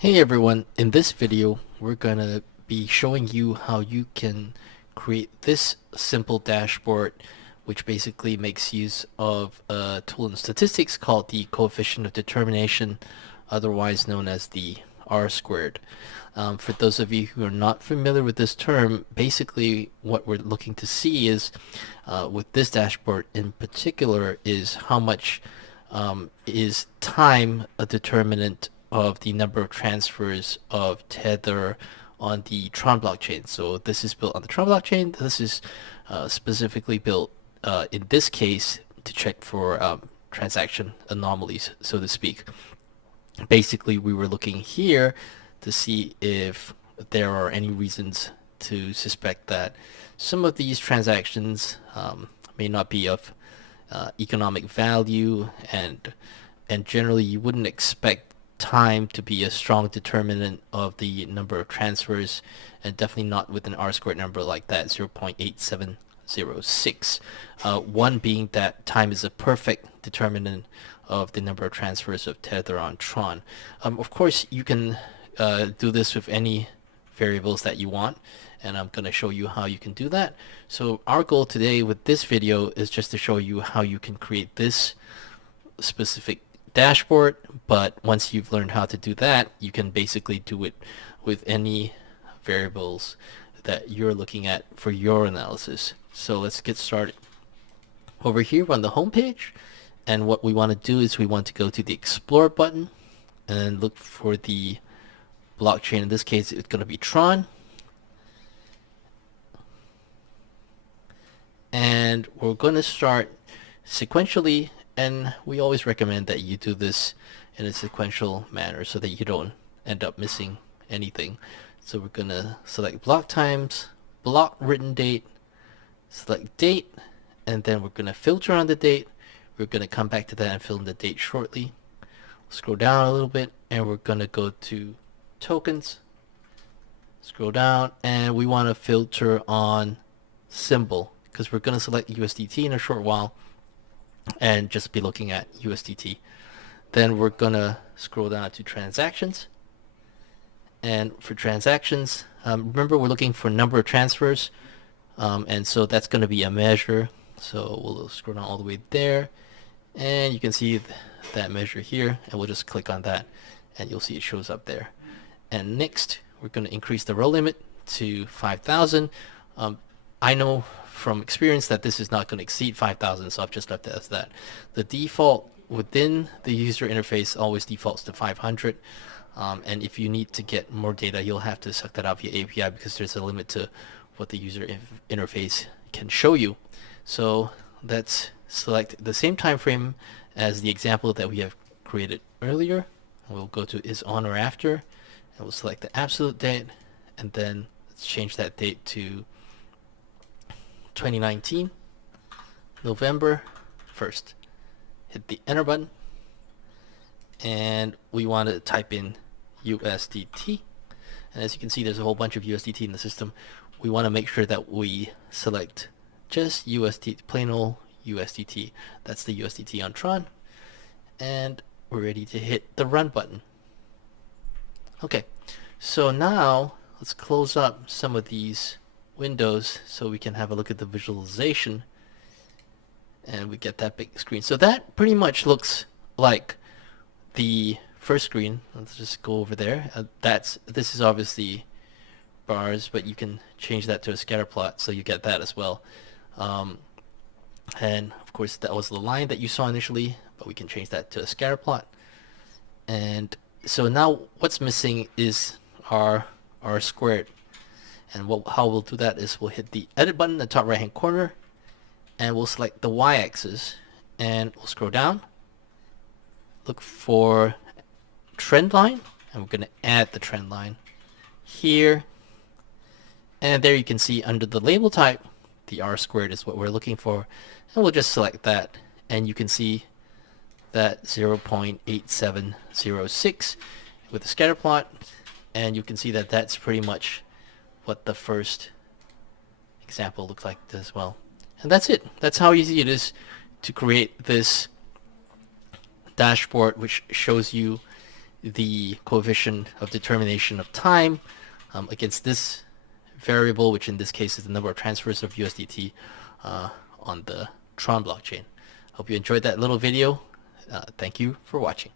Hey everyone, in this video we're gonna be showing you how you can create this simple dashboard which basically makes use of a tool in statistics called the coefficient of determination, otherwise known as the R squared. For those of you who are not familiar with this term, basically what we're looking to see is with this dashboard in particular is how much is time a determinant of the number of transfers of Tether on the Tron blockchain. So this is built on the Tron blockchain. This is specifically built in this case to check for transaction anomalies, so to speak. Basically, we were looking here to see if there are any reasons to suspect that some of these transactions may not be of economic value, and generally you wouldn't expect time to be a strong determinant of the number of transfers, and definitely not with an R squared number like that, 0.8706. One being that time is a perfect determinant of the number of transfers of Tether on Tron. Of course, you can do this with any variables that you want, and I'm going to show you how you can do that. So our goal today with this video is just to show you how you can create this specific dashboard, but once you've learned how to do that, you can basically do it with any variables that you're looking at for your analysis. So let's get started. Over here on the home page, and what we want to do is we want to go to the Explore button and look for the blockchain. In this case, it's going to be Tron. And we're going to start sequentially, and we always recommend that you do this in a sequential manner so that you don't end up missing anything. So we're going to select block times, block written date, select date, and then we're going to filter on the date. We're going to come back to that and fill in the date shortly. Scroll down a little bit, and we're going to go to tokens, scroll down, and we want to filter on symbol because we're going to select USDT in a short while and just be looking at USDT. Then we're going to scroll down to transactions, and for transactions, remember we're looking for number of transfers, and so that's going to be a measure. So we'll scroll down all the way there, and you can see that measure here, and we'll just click on that and you'll see it shows up there. And next we're going to increase the row limit to 5,000. I know from experience that this is not going to exceed 5,000, so I've just left it as that. The default within the user interface always defaults to 500, and if you need to get more data, you'll have to suck that out via API because there's a limit to what the user interface can show you. So let's select the same time frame as the example that we have created earlier. We'll go to is on or after, and we'll select the absolute date, and then let's change that date to 2019, November 1st. Hit the enter button, and we want to type in USDT. And as you can see, there's a whole bunch of USDT in the system. We want to make sure that we select just USDT, plain old USDT. That's the USDT on Tron. And we're ready to hit the run button. Okay, so now let's close up some of these windows so we can have a look at the visualization, and we get that big screen. So that pretty much looks like the first screen. Let's just go over there. This is obviously bars, but you can change that to a scatter plot so you get that as well. And of course that was the line that you saw initially, but we can change that to a scatter plot. And so now what's missing is our R squared. And how we'll do that is we'll hit the edit button in the top right hand corner, and we'll select the y-axis, and we'll scroll down, look for trend line, and we're going to add the trend line here. And there you can see under the label type, the R squared is what we're looking for, and we'll just select that, and you can see that 0.8706 with the scatter plot, and you can see that that's pretty much what the first example looked like as well. And that's it. That's how easy it is to create this dashboard which shows you the coefficient of determination of time against this variable, which in this case is the number of transfers of USDT on the Tron blockchain. Hope you enjoyed that little video. Thank you for watching.